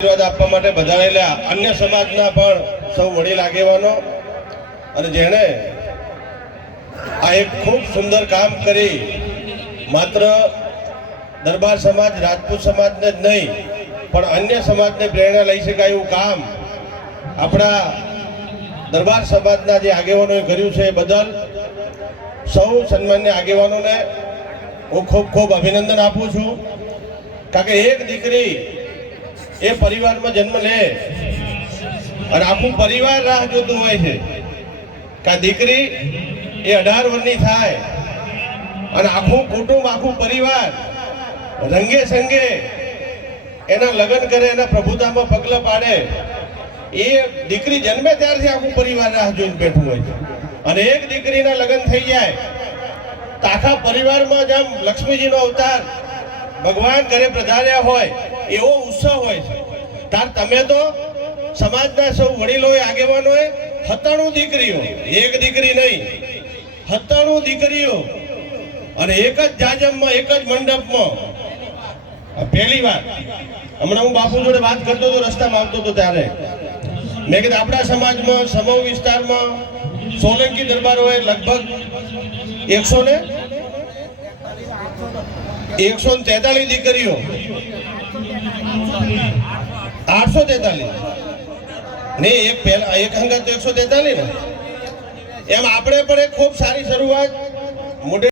આશીર્વાદ આપવા માટે બધાયેલા અન્ય સમાજના પણ સૌ વડીલ આગેવાનો. અને જેણે આ એક ખૂબ સુંદર કામ કરી, માત્ર દરબાર સમાજ, રાજપૂત સમાજને જ નહીં, પણ અન્ય સમાજને પ્રેરણા લઈ શકાય એવું કામ આપણા દરબાર સમાજના જે આગેવાનોએ કર્યું છે એ બદલ સૌ સન્માન્ય આગેવાનોને હું ખૂબ ખૂબ અભિનંદન આપું છું. કારણ કે એક દીકરી એ પરિવારમાં જન્મ લે. અને આખું પરિવાર રાહ જોતું હોય છે કે દીકરી એ અઢાર વર્ષની થાય. અને આખું કુટુંબ, આખું પરિવાર રંગે સંગે એના લગ્ન કરે, એના પ્રભુતામાં પગલા પાડે. એ દીકરી જન્મે ત્યારથી આખું પરિવાર રાહ જોઈને બેઠું હોય છે. અને એક દીકરીના લગ્ન થઈ જાય. તો આખા પરિવારમાં જેમ લક્ષ્મીજીનો અવતાર ભગવાન ઘરે પધાર્યા હોય, એવો ઉત્સવ હોય છે. તાર તમે તો સમાજના સૌ વડીલોએ, આગેવાનોએ હતાણું દીકરીઓ, એક દીકરી નહીં હતાણું દીકરીઓ અને એક જ જાજમમાં, એક જ મંડપમાં. પહેલી વાર હમણાં હું બાપુ જોડે વાત કરતો હતો, રસ્તામાં આવતો હતો ત્યારે. મેં કીધું, આપણા સમાજમાં સમૂહ વિસ્તારમાં સોલંકી દરબારોએ લગભગ એકસો ને એકસો ને તેતાલીસ દીકરીઓ. આઠસો તેતાલીસ. ને એક પહેલા, એક હંગાત એકસો તેતાલીસ ને. એમ આપણે પણ એક ખૂબ સારી શરૂઆત, મોટી